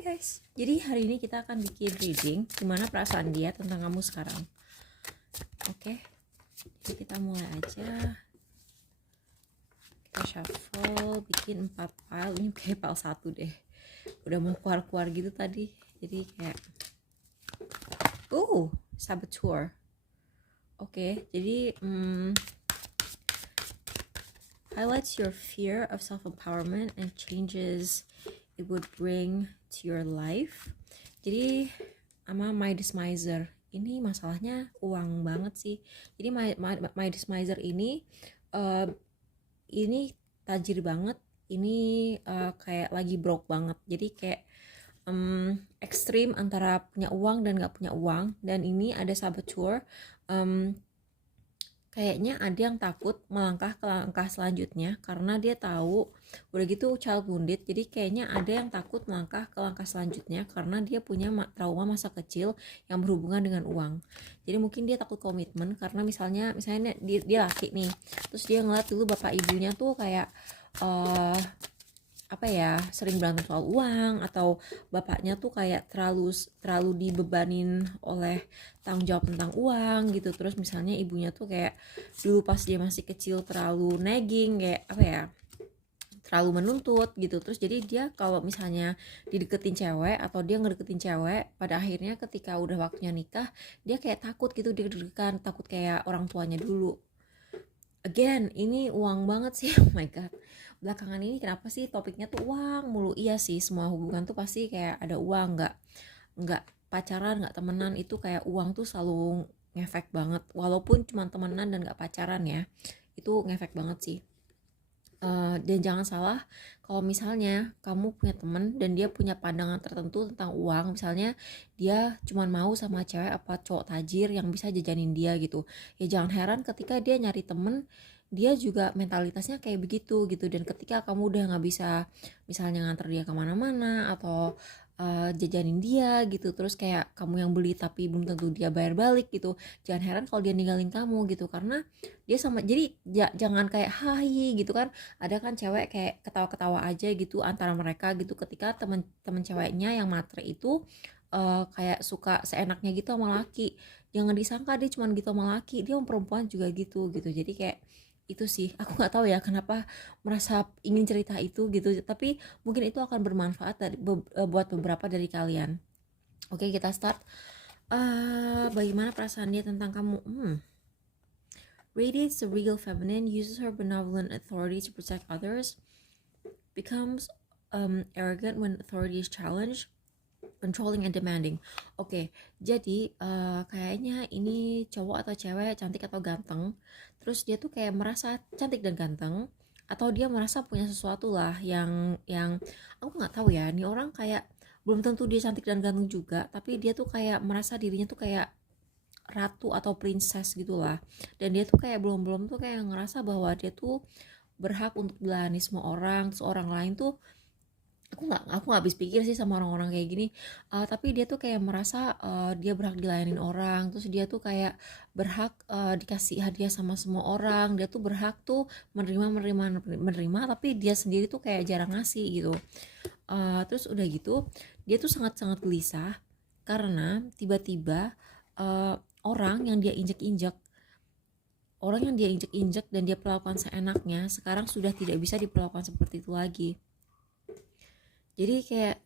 Hai guys, jadi hari ini kita akan bikin reading gimana perasaan dia tentang kamu sekarang. Oke, jadi kita mulai aja. Kita shuffle, bikin 4 pile. Ini kayak pile 1 deh. Udah mau keluar-keluar gitu tadi. Jadi kayak saboteur. Oke, jadi highlights your fear of self-empowerment and changes it would bring to your life. Jadi sama Midas Miser ini masalahnya uang banget sih. Jadi Midas Miser ini tajir banget. Ini kayak lagi broke banget. Jadi kayak ekstrim antara punya uang dan gak punya uang. Dan ini ada saboteur. Kayaknya ada yang takut melangkah ke langkah selanjutnya karena dia tahu udah gitu child wounded. Jadi kayaknya ada yang takut melangkah ke langkah selanjutnya karena dia punya trauma masa kecil yang berhubungan dengan uang. Jadi mungkin dia takut komitmen karena misalnya dia laki nih, terus dia ngeliat dulu bapak ibunya tuh kayak sering berantem soal uang, atau bapaknya tuh kayak terlalu dibebanin oleh tanggung jawab tentang uang gitu. Terus misalnya ibunya tuh kayak dulu pas dia masih kecil terlalu nagging, kayak terlalu menuntut gitu. Terus jadi dia kalau misalnya dideketin cewek atau dia ngedeketin cewek, pada akhirnya ketika udah waktunya nikah dia kayak takut gitu, dia deg-degan, takut kayak orang tuanya dulu. Again, ini uang banget sih. Oh my god, belakangan ini kenapa sih topiknya tuh uang mulu? Iya sih, semua hubungan tuh pasti kayak ada uang. Nggak pacaran, nggak temenan, itu kayak uang tuh selalu ngefek banget. Walaupun cuma temenan dan nggak pacaran ya, itu ngefek banget sih. Dan jangan salah kalau misalnya kamu punya temen dan dia punya pandangan tertentu tentang uang, misalnya dia cuma mau sama cewek apa cowok tajir yang bisa jajanin dia gitu, ya jangan heran ketika dia nyari temen dia juga mentalitasnya kayak begitu gitu. Dan ketika kamu udah nggak bisa misalnya nganter dia kemana-mana atau jajanin dia gitu, terus kayak kamu yang beli tapi belum tentu dia bayar balik gitu, jangan heran kalau dia ninggalin kamu gitu. Karena dia sama, jadi jangan kayak hai gitu kan. Ada kan cewek kayak ketawa-ketawa aja gitu antara mereka gitu ketika temen ceweknya yang matre itu kayak suka seenaknya gitu sama laki. Jangan disangka dia cuma gitu sama laki, dia sama perempuan juga gitu. Jadi kayak itu sih, aku nggak tahu ya kenapa merasa ingin cerita itu gitu, tapi mungkin itu akan bermanfaat buat beberapa dari kalian. Oke, kita start. Bagaimana perasaan dia tentang kamu? Radiates the regal feminine, uses her benevolent authority to protect others, becomes arrogant when authority is challenged, controlling and demanding. Oke, jadi kayaknya ini cowok atau cewek, cantik atau ganteng. Terus dia tuh kayak merasa cantik dan ganteng, atau dia merasa punya sesuatu lah yang aku nggak tahu ya. Ini orang kayak belum tentu dia cantik dan ganteng juga, tapi dia tuh kayak merasa dirinya tuh kayak ratu atau princess gitulah. Dan dia tuh kayak belum tuh kayak ngerasa bahwa dia tuh berhak untuk dilayani semua orang. Terus orang lain tuh aku nggak habis pikir sih sama orang-orang kayak gini. Tapi dia tuh kayak merasa dia berhak dilayanin orang. Terus dia tuh kayak berhak dikasih hadiah sama semua orang. Dia tuh berhak tuh menerima, tapi dia sendiri tuh kayak jarang ngasih gitu. Terus udah gitu dia tuh sangat-sangat gelisah karena tiba-tiba orang yang dia injek-injek dan dia perlakukan seenaknya sekarang sudah tidak bisa diperlakukan seperti itu lagi. Jadi kayak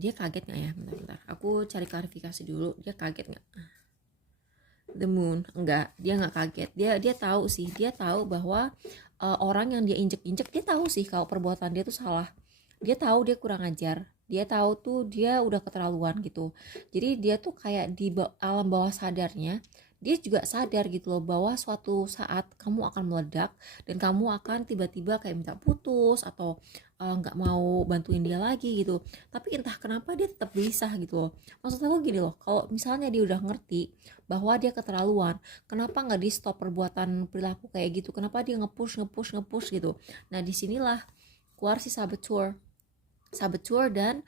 dia kaget gak ya? Bentar, aku cari klarifikasi dulu. Dia kaget gak? The Moon, enggak, dia gak kaget. Dia tahu sih, dia tahu bahwa orang yang dia injek-injek, dia tahu sih kalau perbuatan dia tuh salah. Dia tahu dia kurang ajar. Dia tahu tuh dia udah keterlaluan gitu. Jadi dia tuh kayak di alam bawah sadarnya, dia juga sadar gitu loh bahwa suatu saat kamu akan meledak dan kamu akan tiba-tiba kayak minta putus atau nggak mau bantuin dia lagi gitu. Tapi entah kenapa dia tetap gelisah gitu loh. Maksud aku gini loh, kalau misalnya dia udah ngerti bahwa dia keterlaluan, kenapa nggak di stop perbuatan perilaku kayak gitu? Kenapa dia nge-push gitu? Nah disinilah keluar si saboteur dan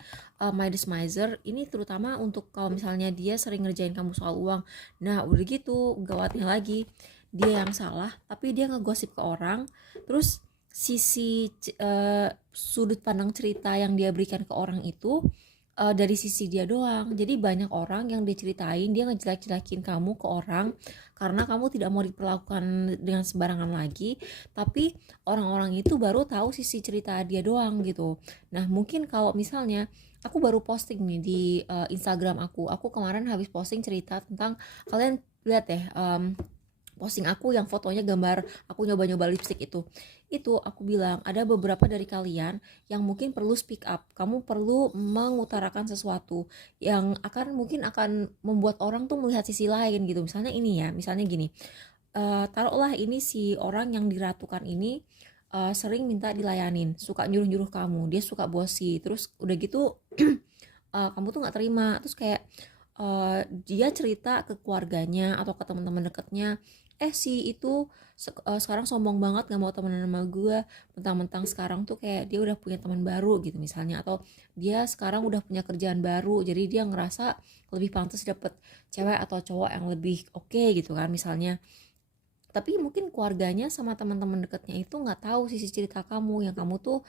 Midas Miser ini, terutama untuk kalau misalnya dia sering ngerjain kamu soal uang. Nah udah gitu gawatnya lagi, dia yang salah tapi dia ngegosip ke orang, terus sudut pandang cerita yang dia berikan ke orang itu dari sisi dia doang. Jadi banyak orang yang diceritain dia ngejelek-jelekin kamu ke orang karena kamu tidak mau diperlakukan dengan sembarangan lagi, tapi orang-orang itu baru tahu sisi cerita dia doang gitu. Nah, mungkin kalau misalnya aku baru posting nih di Instagram aku kemarin habis posting cerita tentang, kalian lihat deh posting aku yang fotonya gambar aku nyoba-nyoba lipstick itu aku bilang ada beberapa dari kalian yang mungkin perlu speak up, kamu perlu mengutarakan sesuatu yang mungkin akan membuat orang tuh melihat sisi lain gitu. Misalnya ini ya, misalnya gini, taruhlah ini si orang yang diratukan ini sering minta dilayanin, suka nyuruh-nyuruh kamu, dia suka bosi, terus udah gitu kamu tuh nggak terima, terus kayak dia cerita ke keluarganya atau ke teman-teman dekatnya, si itu sekarang sombong banget gak mau temenan sama gue, mentang-mentang sekarang tuh kayak dia udah punya teman baru gitu misalnya, atau dia sekarang udah punya kerjaan baru jadi dia ngerasa lebih pantas dapet cewek atau cowok yang lebih oke gitu kan misalnya. Tapi mungkin keluarganya sama teman-teman dekatnya itu nggak tahu sisi cerita kamu yang kamu tuh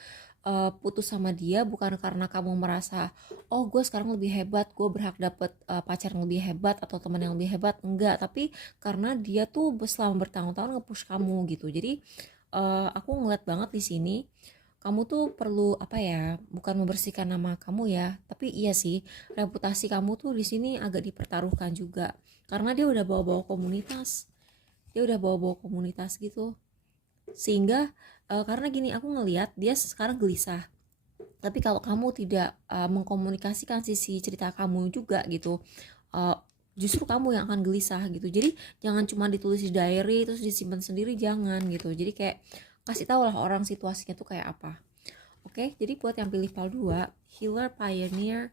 putus sama dia bukan karena kamu merasa oh gue sekarang lebih hebat, gue berhak dapet pacar yang lebih hebat atau teman yang lebih hebat, enggak, tapi karena dia tuh selama bertahun-tahun nge-push kamu gitu. Jadi aku ngeliat banget di sini kamu tuh perlu apa ya, bukan membersihkan nama kamu ya, tapi iya sih reputasi kamu tuh di sini agak dipertaruhkan juga karena dia udah bawa-bawa komunitas gitu. Sehingga karena gini, aku ngelihat dia sekarang gelisah, tapi kalau kamu tidak mengkomunikasikan sisi cerita kamu juga gitu, uh, justru kamu yang akan gelisah gitu. Jadi jangan cuma ditulis di diary terus disimpan sendiri, jangan gitu. Jadi kayak kasih tau lah orang situasinya tuh kayak apa. Oke, jadi buat yang pilih PAL 2, Healer, Pioneer,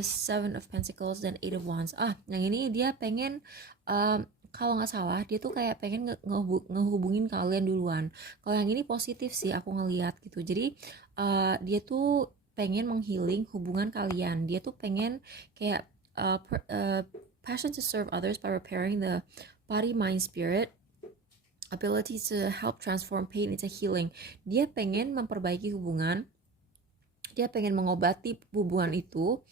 Seven of Pentacles, dan Eight of Wands. Yang ini dia pengen, kalau nggak salah, dia tuh kayak pengen ngehubungin kalian duluan. Kalau yang ini positif sih, aku ngeliat gitu. Jadi dia tuh pengen menghealing hubungan kalian. Dia tuh pengen kayak passion to serve others by repairing the body, mind, spirit, ability to help transform pain into healing. Dia pengen memperbaiki hubungan, dia pengen mengobati hubungan itu,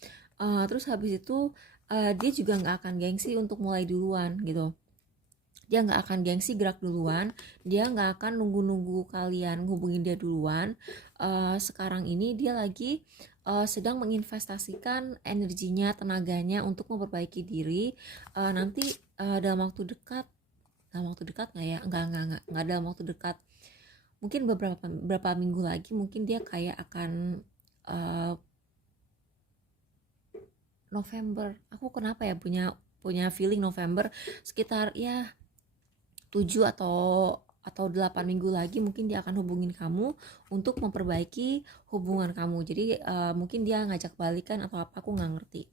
terus habis itu dia juga nggak akan gengsi untuk mulai duluan gitu. Dia nggak akan gengsi gerak duluan, dia nggak akan nunggu-nunggu kalian hubungin dia duluan. Sekarang ini dia lagi sedang menginvestasikan energinya, tenaganya untuk memperbaiki diri. Nanti dalam waktu dekat nggak ya, nggak dalam waktu dekat, mungkin beberapa minggu lagi mungkin dia kayak akan November, aku kenapa ya punya feeling November sekitar ya 7 atau 8 minggu lagi mungkin dia akan hubungin kamu untuk memperbaiki hubungan kamu. Jadi mungkin dia ngajak balikan atau apa, aku nggak ngerti.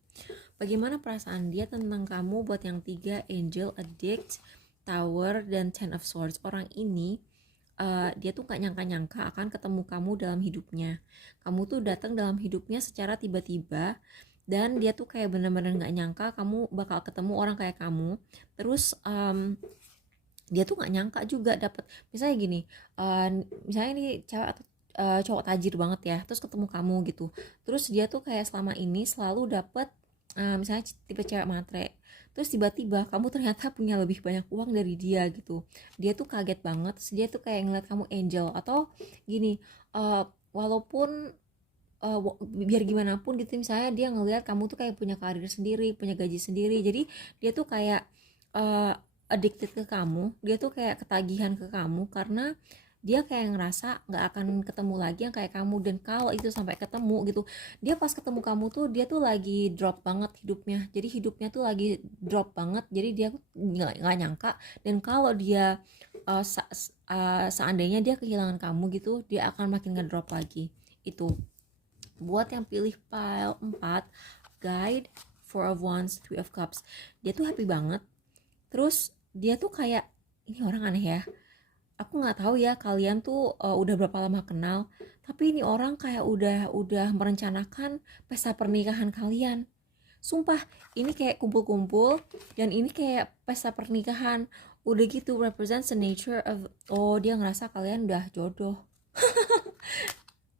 Bagaimana perasaan dia tentang kamu buat yang 3, Angel, Addict, Tower, dan Ten of Swords. Orang ini dia tuh gak nyangka-nyangka akan ketemu kamu dalam hidupnya. Kamu tuh datang dalam hidupnya secara tiba-tiba, dan dia tuh kayak bener-bener gak nyangka kamu bakal ketemu orang kayak kamu. Terus dia tuh gak nyangka juga dapet, misalnya gini, misalnya ini cewek atau cowok tajir banget ya, terus ketemu kamu gitu. Terus dia tuh kayak selama ini selalu dapet misalnya tipe cewek matre, terus tiba-tiba kamu ternyata punya lebih banyak uang dari dia gitu. Dia tuh kaget banget, terus dia tuh kayak ngeliat kamu angel. Atau gini, walaupun biar gimana pun gitu, misalnya dia ngeliat kamu tuh kayak punya karir sendiri, punya gaji sendiri, jadi dia tuh kayak addicted ke kamu, dia tuh kayak ketagihan ke kamu karena dia kayak ngerasa nggak akan ketemu lagi yang kayak kamu. Dan kalau itu sampai ketemu gitu, dia pas ketemu kamu tuh dia tuh lagi drop banget hidupnya, jadi hidupnya tuh lagi drop banget, jadi dia nggak nyangka. Dan kalau dia seandainya dia kehilangan kamu gitu, dia akan makin ngedrop lagi. Itu buat yang pilih pile 4, Guide, Four of Wands, Three of Cups. Dia tuh happy banget. Terus dia tuh kayak, ini orang aneh ya, aku nggak tahu ya kalian tuh udah berapa lama kenal, tapi ini orang kayak udah merencanakan pesta pernikahan kalian. Sumpah, ini kayak kumpul-kumpul dan ini kayak pesta pernikahan. Udah gitu represents the nature of, oh dia ngerasa kalian udah jodoh.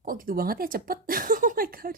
Kok gitu banget ya cepet. Oh my god.